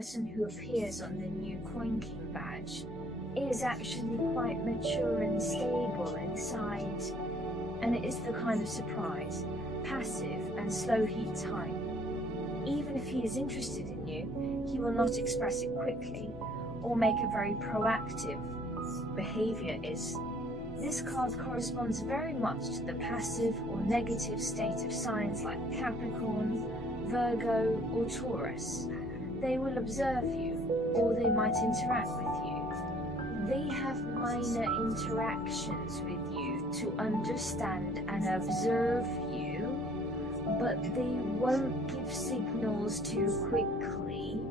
person who appears on the new Coin King badge is actually quite mature and stable inside, and it is the kind of surprise, passive and slow heat type. Even if he is interested in you, he will not express it quickly or make a very proactive behavior is. This card corresponds very much to the passive or negative state of signs like Capricorn, Virgo or Taurus. They will observe you, or they might interact with you. They have minor interactions with you to understand and observe you, but they won't give signals too quickly.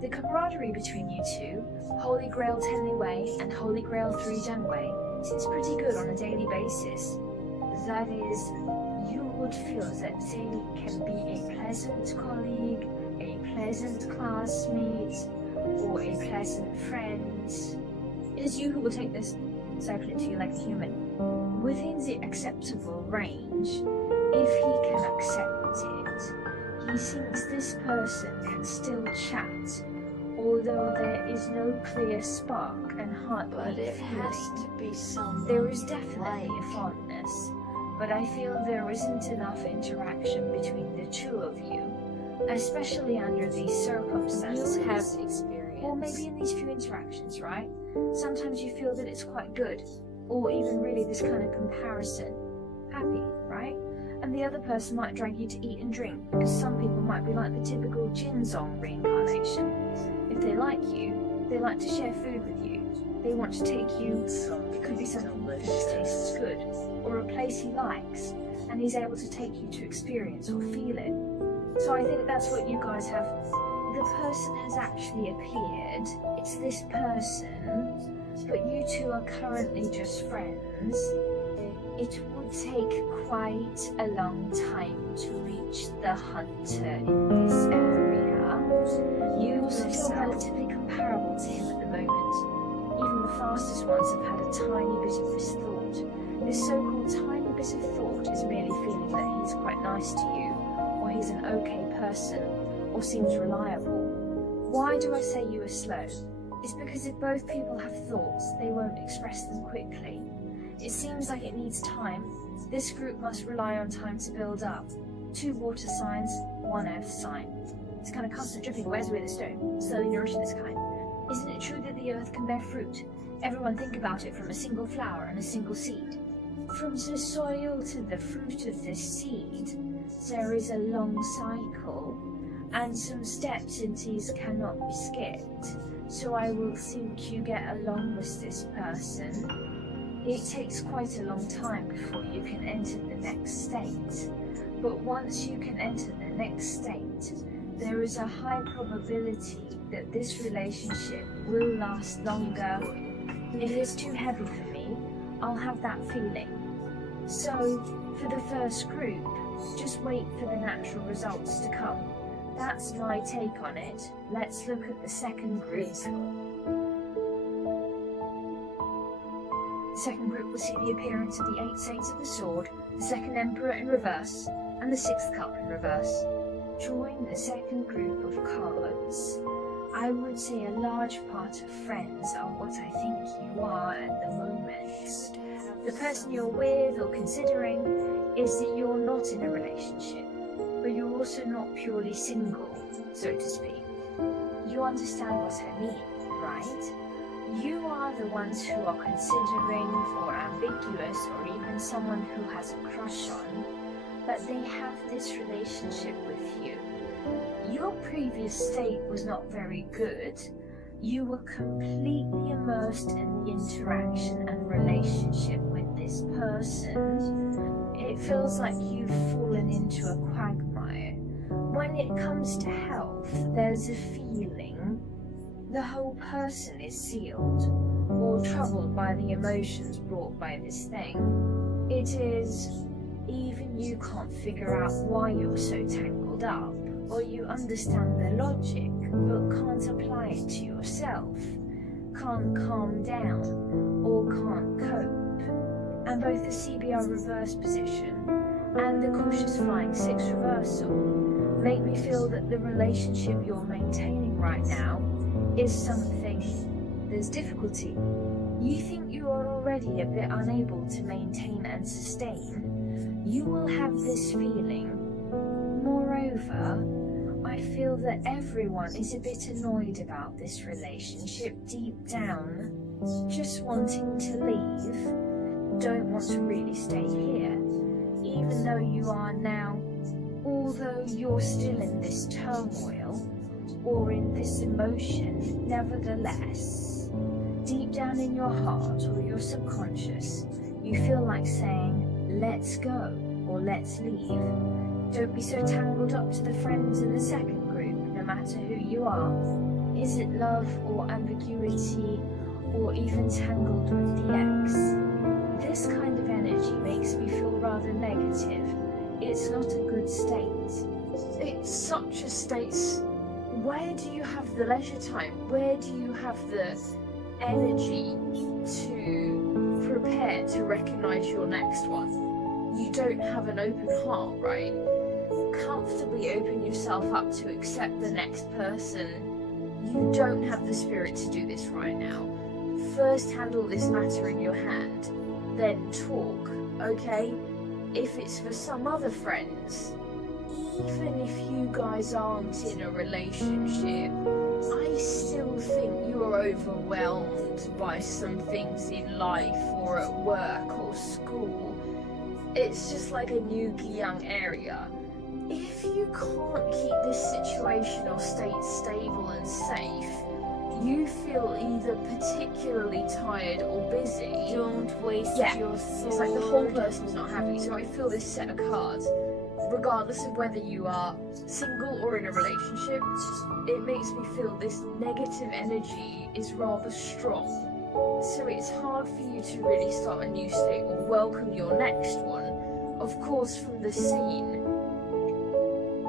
The camaraderie between you two, Holy Grail 10 way and Holy Grail 3 way, seems pretty good on a daily basis. That is, you would feel that they can be a pleasant colleague, a pleasant classmate, or a pleasant friend. It is you who will take this circle into you like a human. Within the acceptable range, if he can accept it, he thinks this person can still chat, although there is no clear spark and heartbeat. But it has to be someone. There is definitely a fondness, but I feel there isn't enough interaction between the two of you, especially under these circumstances. You have experience. Or maybe in these few interactions, right? Sometimes you feel that it's quite good, or even really this kind of comparison. Happy, right? And the other person might drag you to eat and drink, because some people might be like the typical Jinzong reincarnation. If they like you, they like to share food with you. They want to take you, it could be something that tastes good, or a place he likes, and he's able to take you to experience or feel it. So I think that's what you guys have. The person has actually appeared. It's this person, but you two are currently just friends. It would take quite a long time to reach the hunter in this area. You also feel relatively comparable to him at the moment. Even the fastest ones have had a tiny bit of this thought. This so-called tiny bit of thought is merely feeling that he's quite nice to you, or he's an okay person, or seems reliable. Why do I say you are slow? It's because if both people have thoughts, they won't express them quickly. It seems like it needs time. This group must rely on time to build up. 2 water signs, 1 earth sign. It's kind of constant dripping wears away the stone, slowly nourishing this kind. Isn't it true that the earth can bear fruit? Everyone think about it from a single flower and a single seed. From the soil to the fruit of the seed, there is a long cycle, and some steps in these cannot be skipped. So I will think you get along with this person. It takes quite a long time before you can enter the next state, but once you can enter the next state, there is a high probability that this relationship will last longer. If it's too heavy for me, I'll have that feeling. So, for the first group, just wait for the natural results to come. That's my take on it. Let's look at the second group. The second group will see the appearance of the 8 Saints of the Sword, the second Emperor in reverse, and the 6th Cup in reverse. Drawing the second group of cards, I would say a large part of friends are what I think you are at the moment. The person you're with or considering is that you're not in a relationship, but you're also not purely single, so to speak. You understand what I mean, right? You are the ones who are considering or ambiguous or even someone who has a crush on, but they have this relationship with you. Your previous state was not very good. You were completely immersed in the interaction and relationship with this person. It feels like you've fallen into a quagmire. When it comes to health, there's a feeling the whole person is sealed or troubled by the emotions brought by this thing. It is, even you can't figure out why you're so tangled up, or you understand the logic but can't apply it to yourself, can't calm down, or can't cope. And both the CBR reverse position and the cautious flying 6 reversal make me feel that the relationship you're maintaining right now is something there's difficulty. You think you are already a bit unable to maintain and sustain. You will have this feeling. Moreover, I feel that everyone is a bit annoyed about this relationship deep down, just wanting to leave, don't want to really stay here, even though you are now, although you're still in this turmoil, or in this emotion, nevertheless, deep down in your heart or your subconscious, you feel like saying, let's go, or let's leave. Don't be so tangled up to the friends in the second group, no matter who you are. Is it love or ambiguity, or even tangled with the ex? This kind of energy makes me feel rather negative. It's not a good state. It's such a state. Where do you have the leisure time? Where do you have the energy to prepare to recognize your next one? You don't have an open heart, right? Comfortably open yourself up to accept the next person. You don't have the spirit to do this right now. First handle this matter in your hand, then talk, okay? If it's for some other friends, even if you guys aren't in a relationship, I still think you're overwhelmed by some things in life or at work or school. It's just like a young area. If you can't keep this situation or state stable and safe, you feel either particularly tired or busy. Don't waste your soul. It's like the whole person's not happy. So I feel this set of cards, regardless of whether you are single or in a relationship, it makes me feel this negative energy is rather strong. So it's hard for you to really start a new state or welcome your next one. Of course, from the scene,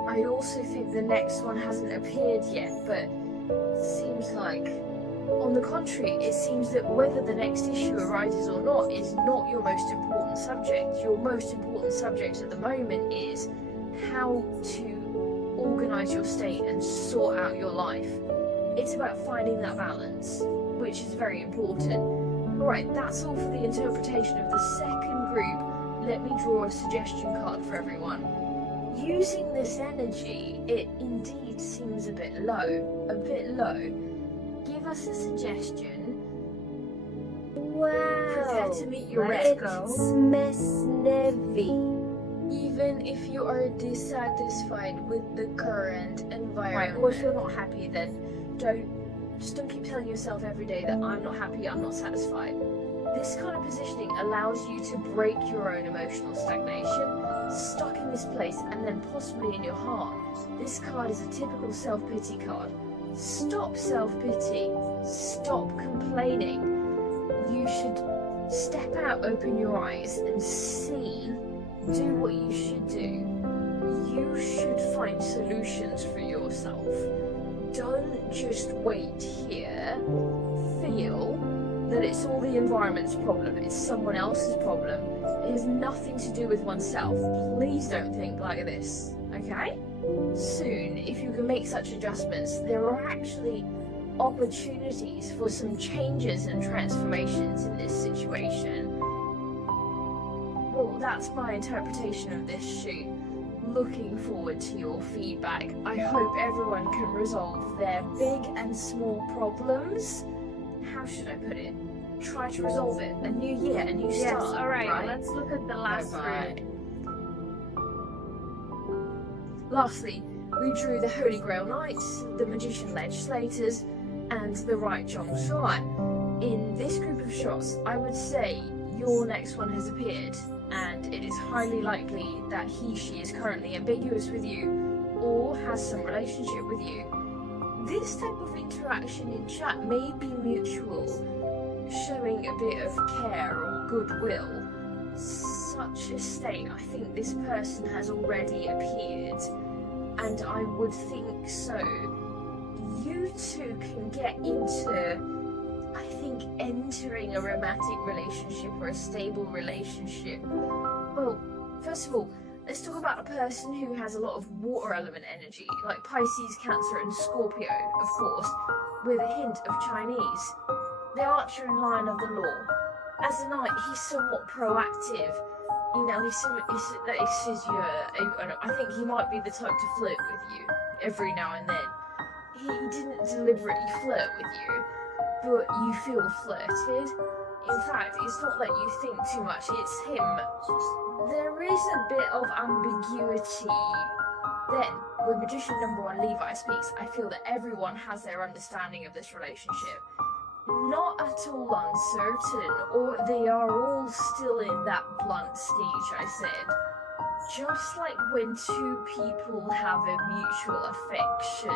I also think the next one hasn't appeared yet, but it seems like, on the contrary, it seems that whether the next issue arises or not is not your most important subject. Your most important subject at the moment is how to organise your state and sort out your life. It's about finding that balance, which is very important. Alright, that's all for the interpretation of the second group. Let me draw a suggestion card for everyone. Using this energy, it indeed seems a bit low. Give us a suggestion. Wow. Prepare to meet your It's goal. Mesnevi. Even if you are dissatisfied with the current environment, right, or if you're not happy, then don't keep telling yourself every day that I'm not happy, I'm not satisfied. This kind of positioning allows you to break your own emotional stagnation, stuck in this place, and then possibly in your heart. This card is a typical self-pity card. Stop self-pity. Stop complaining. You should step out, open your eyes, and see. Do what you should do. You should find solutions for yourself. Don't just wait here. Feel that it's all the environment's problem, it's someone else's problem. It has nothing to do with oneself. Please don't think like this, okay? Soon, if you can make such adjustments, there are actually opportunities for some changes and transformations in this situation. Well, that's my interpretation of this shoot. Looking forward to your feedback. I hope everyone can resolve their big and small problems. How should I put it? Try to resolve it. A new year, a new start. Yes, alright, right? let's look at the last group. Lastly, we drew the Holy Grail Knights, the Magician Legislators, and the Rightjong Shuai. In this group of shots, I would say your next one has appeared, and it is highly likely that she is currently ambiguous with you, or has some relationship with you. This type of interaction in chat may be mutual, showing a bit of care or goodwill. Such a state, I think this person has already appeared, and I would think so. You two can get into, I think, entering a romantic relationship or a stable relationship. Well, first of all, Let's talk about a person who has a lot of water element energy, like Pisces, Cancer and Scorpio, of course, with a hint of Chinese. The Archer in line of the law. As a knight, he's somewhat proactive. You know, I think he might be the type to flirt with you every now and then. He didn't deliberately flirt with you, but you feel flirted. In fact, it's not that you think too much, it's him. There is a bit of ambiguity. Then, when Magician number 1 Levi speaks, I feel that everyone has their understanding of this relationship. Not at all uncertain, or they are all still in that blunt stage I said. Just like when two people have a mutual affection.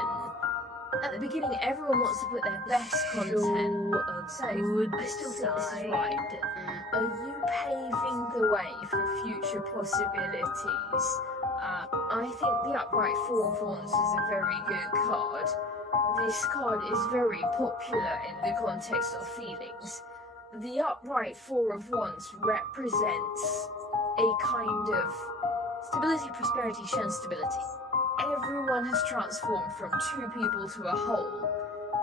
At the beginning, everyone wants to put their best content. So, I still think this is right. Are you paving the way for future possibilities? I think the upright Four of Wands is a very good card. This card is very popular in the context of feelings. The upright Four of Wands represents a kind of stability, prosperity, and stability. Everyone has transformed from two people to a whole.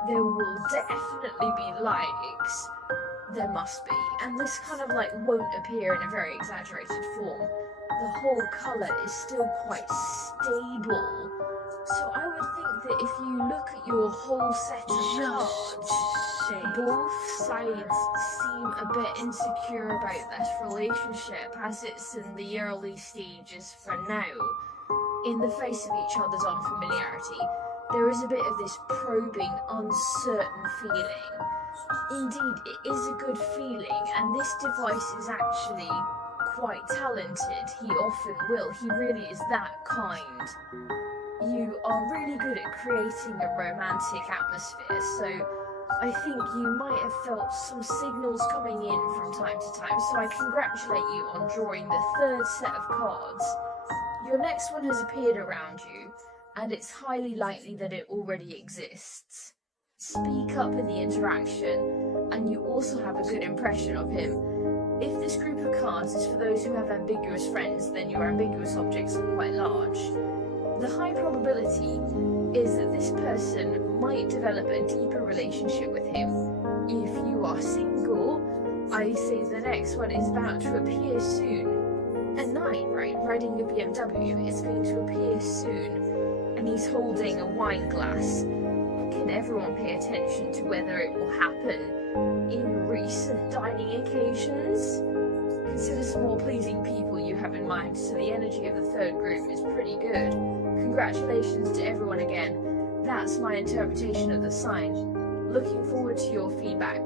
There will definitely be likes. There must be. And this kind of like won't appear in a very exaggerated form. The whole colour is still quite stable. So I would think that if you look at your whole set of cards, both sides seem a bit insecure about this relationship as it's in the early stages for now. In the face of each other's unfamiliarity, there is a bit of this probing, uncertain feeling. Indeed, it is a good feeling, and this device is actually quite talented. He often will. He really is that kind. You are really good at creating a romantic atmosphere, so I think you might have felt some signals coming in from time to time, so I congratulate you on drawing the third set of cards. Your next one has appeared around you, and it's highly likely that it already exists. Speak up in the interaction, and you also have a good impression of him. If this group of cards is for those who have ambiguous friends, then your ambiguous objects are quite large. The high probability is that this person might develop a deeper relationship with him. If you are single, I say the next one is about to appear soon. A knight, right, riding a BMW is going to appear soon, and he's holding a wine glass. Can everyone pay attention to whether it will happen in recent dining occasions? Consider some more pleasing people you have in mind, so the energy of the third group is pretty good. Congratulations to everyone again. That's my interpretation of the sign. Looking forward to your feedback.